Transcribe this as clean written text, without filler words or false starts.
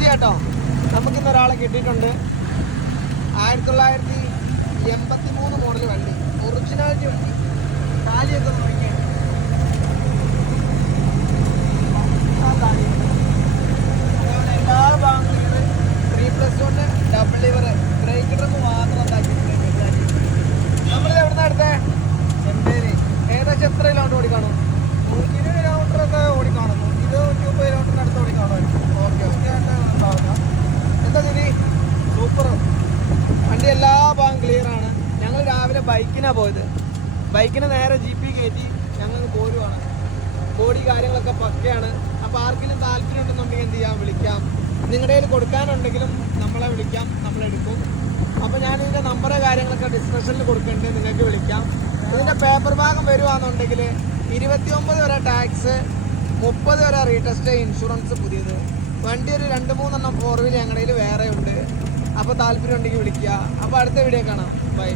Exchange കേട്ടോ. നമുക്കിന്ന് ഒരാളെ കിട്ടിയിട്ടുണ്ട്. 1983 മോഡൽ വണ്ടി, ഒറിജിനാലിറ്റി വണ്ടി. താലിയൊക്കെ നോക്കിയാണ് അതേപോലെ എല്ലാ ഭാഗങ്ങളും 3+1 ഡബിൾ ലിവർ ബ്രേക്ക് ഡ്രം മാത്രം ഉണ്ടാക്കിയിട്ടുണ്ട്. നമ്മൾ എവിടുന്ന അടുത്തേ ചെമ്പേരി. ഏകദേശം എത്ര കിലോമീറ്റർ ഓടിക്കാണും? 120 കിലോമീറ്ററൊക്കെ ഓടിക്കാണും. 120-130 കിലോമീറ്ററിന് അടുത്ത് ഓടിക്കാണുമായിരിക്കും. ഓക്കെ ഉണ്ടാവില്ല. എന്താ സ്ഥിതി? സൂപ്പർ വണ്ടി, എല്ലാ ഭാഗം ക്ലിയർ ആണ്. ഞങ്ങൾ രാവിലെ ബൈക്കിനാണ് പോയത്. ബൈക്കിന് നേരെ GP കയറ്റി ഞങ്ങൾ പോരുവാണ്. ബോഡി കാര്യങ്ങളൊക്കെ പക്കയാണ്. അപ്പോൾ ആർക്കെങ്കിലും താല്പര്യം ഉണ്ടെന്നുണ്ടെങ്കിൽ എന്ത് ചെയ്യാം, വിളിക്കാം. നിങ്ങളുടെ കയ്യിൽ കൊടുക്കാനുണ്ടെങ്കിലും നമ്മളെ വിളിക്കാം, നമ്മളെടുക്കും. അപ്പോൾ ഞാൻ ഇതിൻ്റെ നമ്പറ് കാര്യങ്ങളൊക്കെ ഡിസ്ക്രിപ്ഷനിൽ കൊടുക്കുന്നുണ്ട്, നിങ്ങൾക്ക് വിളിക്കാം. ഇതിൻ്റെ പേപ്പർ ഭാഗം വരുവാണെന്നുണ്ടെങ്കിൽ 29 വരെ ടാക്സ്, 30 വരെ റീടെസ്റ്റ്, ഇൻഷുറൻസ് പുതിയത്. വണ്ടി ഒരു 2-3 4 വീലർ ഞങ്ങളുടെ കയ്യിൽ വേറെ ഉണ്ട്. അപ്പോൾ താല്പര്യം ഉണ്ടെങ്കിൽ വിളിക്കുക. അപ്പോൾ അടുത്ത വീഡിയോ കാണാം. ബൈ.